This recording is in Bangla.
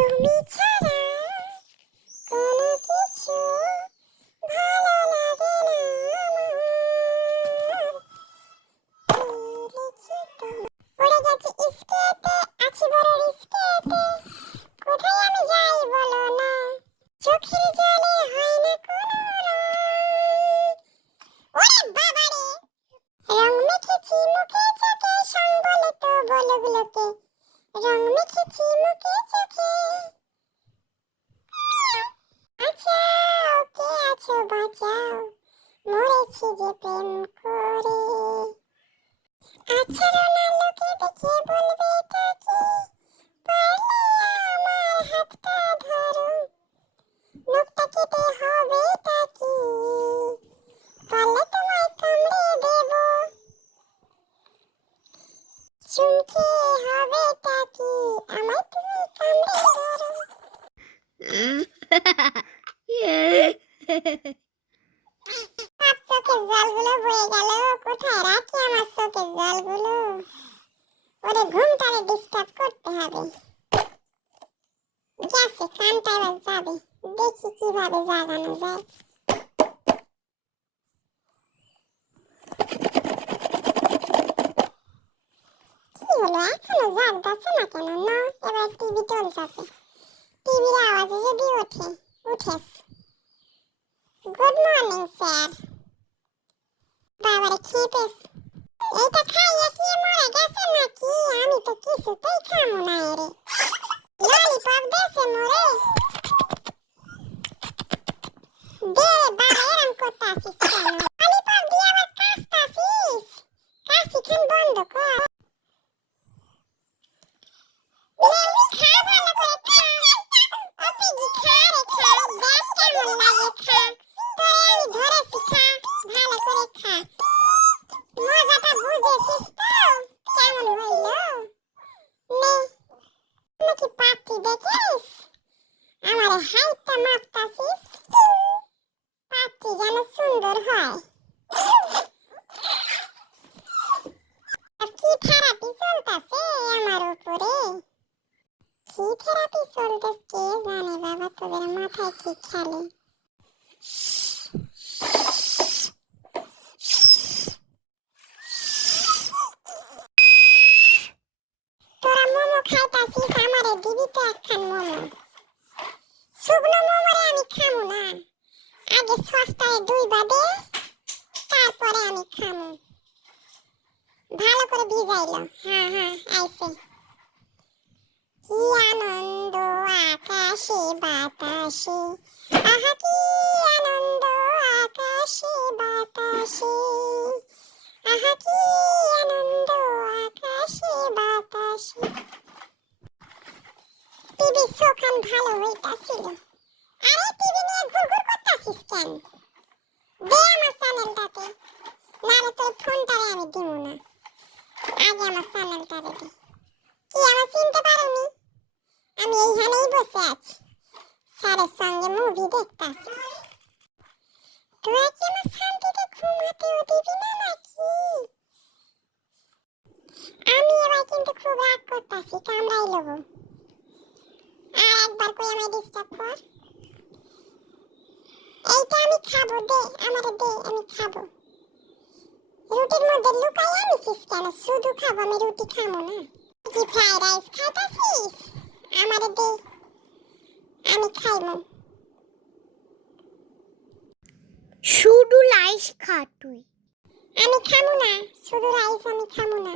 তুমি ছাড়া কোনো কিছু ভালো লাগে না আমার। পড়ে গেছি স্কেটে, আছি বড় রিস্কেতে, কোথায় আমি যাই বলো না, চোখের জলে হয় না কোনো রং। ওরে বাবারে, রং মেখেছি মুখে চোখে, সঙ্গলে তো বলো গুলোকে, রং মেখেছি মুখে চোখে। বাঁচাও, কে আছো বাঁচাও, মরেছি যে প্রেম করে। আছাড়ো না লোকে দেখে বলবে এটা কি, পারলে আমার হাতটা ধরো, নখটা কেটে হবে এটা কি, পারলে তোমায় কামড়ে দেব, চুমকে হবে এটা কি, আমায় তুমি কামড়ে ধরো। চোখের জলগুলো বয়ে গেল, কোথায় রাখি আমার চোখের জলগুলো, ওরে ঘুমটারে ডিস্টার্ব করতে হবে। গেছে, কানটা এবার যাবে, দেখি কিভাবে জাগানো যায়। কি হলো, এখনো জাগতেছে না কেন? না, এবার টিভি চলছে, টিভির আওয়াজে যদি উঠেস। Good morning sir. বাবারে খেপেস, এইটা খাইয়া কি মরে গেছে নাকি? আমি তো কিছুতেই খামু না এরে, ললিপপ দেছে মোরে। দে বাবা, এরম করতাছিস কেন? ললিপপ দিয়ে আবার কাশতাছিস, কাশি খান বন্ধ কর। লেলি খা, ভালো করে খা, অপিগি খা রে খা, দেখ কেমন লাগে খা, তোরে আমি ধরেছি খা, ভালো করে খা। মজাটা বুঝেছিস তো কেমন হইল? নে, নাকি পাত্রী দেখিস, আমার হাইটটা মাপতাছিস, পাত্রী যেন সুন্দর হয়। আর কি থেরাপি চলতেছে আমার উপরে, কি থেরাপি চলতেছে কে জানে বাবা, তোদের মাথায় কি খেলে। তোরা মোমো খাইতাছিস, আমারে দিবি তো একখান মোমো। শুকনো মোমোরে আমি খামু না, আগে সস্তায় দুই বাদে, তারপরে আমি খামু। ভালো করে ভিজাইলো, হ্যাঁ হ্যাঁ আইছে। কি আনন্দ আকাশে বাতাসে, আহা কি আনন্দ আকাশে বাতাসে, আহা কি আনন্দ আকাশে বাতাসে। টিভি শোখান ভালো হইতাছিল। আরে টিভি নিয়ে ঘুরঘুর করতাছিস কেন? দে আমার চ্যানেলটাতে, নারে তোর ফোনটারে আমি দিমু না, আগে আমার চ্যানেলটারে দে। কি আমার চিনতে পারোনি? আমি এইখানেই বসে আছি, স্যারের সঙ্গে মুভি দেখতাছি। তোরা কি আমার শান্তিতে ঘুমাতেও দিবি না নাকি? আমি এবার কিন্তু খুব রাগ করতাছি, কামড়াই লবো। আর একবার কই আমায় ডিস্টার্ব কর। এইটা আমি খাবো, দে আমারে দে, আমি খাবো। রুটির মধ্যে লুকাই আনিছিস কেন? শুধু খাবো, আমি রুটি খাবো না। কি ফ্রাইড রাইস খাইতাছিস? আমারে দে, আমি খাইমু। শুধু রাইস খা তুই। আমি খামু না, শুধু রাইস আমি খামু না।